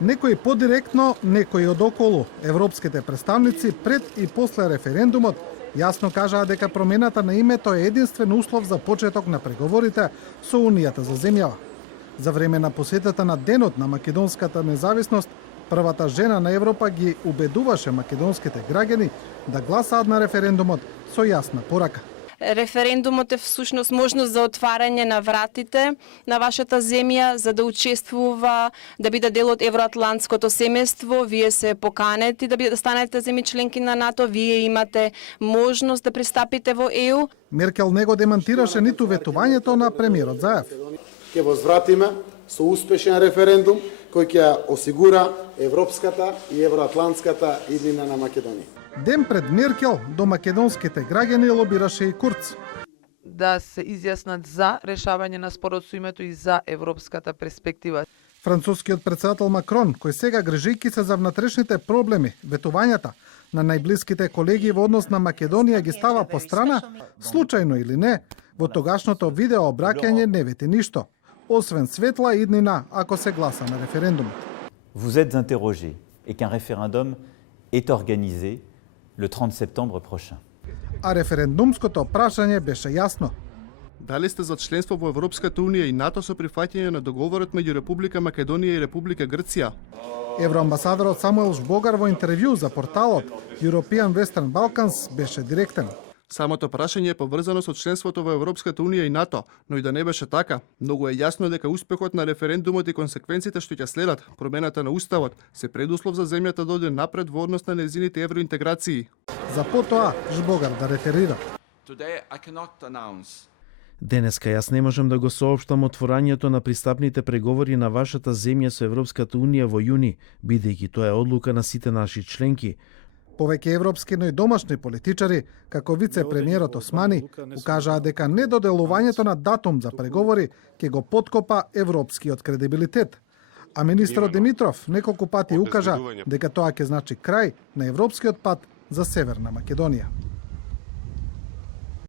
Некои подиректно, некои одоколу. Европските представници пред и после референдумот јасно кажаа дека промената на името е единствен услов за почеток на преговорите со Унијата за земјава. За време на посетата на денот на македонската независност, првата жена на Европа ги убедуваше македонските граѓани да гласаат на референдумот со јасна порака. Референдумот е всушност можност за отварање на вратите на вашата земја, за да учествува, да биде дел од евроатлантското семејство. Вие се поканети да станете земји членки на НАТО, вие имате можност да пристапите во ЕУ. Меркел не го демантираше ниту ветувањето на премиерот Заев. Ќе возвратиме со успешен референдум кој ќе осигура европската и евроатлантската иднина на Македонија. Ден пред Меркел до македонските граѓани лобираше и Курц. Да се изјаснат за решавање на спорот со името и за европската перспектива. Францускиот председател Макрон, кој сега грижејќи се за внатрешните проблеми, ветувањата на најблиските колеги во однос на Македонија ги става по страна, случајно или не, во тогашното видео обраќање не вети ништо, освен светла иднина ако се гласа на референдумот. Vous êtes interrogé et qu'un référendum est organisé le 30 septembre prochain. А референдумското прашање беше јасно. Дали сте за членство во Европската Унија и НАТО со прифаќање на договорот меѓу Република Македонија и Република Грција? Евроамбасадорот Самуел Жбогар во интервју за порталот European Western Balkans беше директен. Самото прашање е поврзано со членството во Европската Унија и НАТО, но и да не беше така, многу е јасно дека успехот на референдумот и консеквенците што ќе следат, промената на уставот, се предуслов за земјата да оде напред во однос на незините евроинтеграции. За потоа Жбогар да ретерира. Денеска јас не можам да го соопштам отворањето на пристапните преговори на вашата земја со Европската Унија во јуни, бидејќи тоа е одлука на сите наши членки. Повеќе европски, но и домашни политичари, како вице-премиерот Османи, укажаа дека недоделувањето на датум за преговори ќе го поткопа европскиот кредибилитет. А министрот Димитров неколку пати укажа дека тоа ќе значи крај на европскиот пат за Северна Македонија.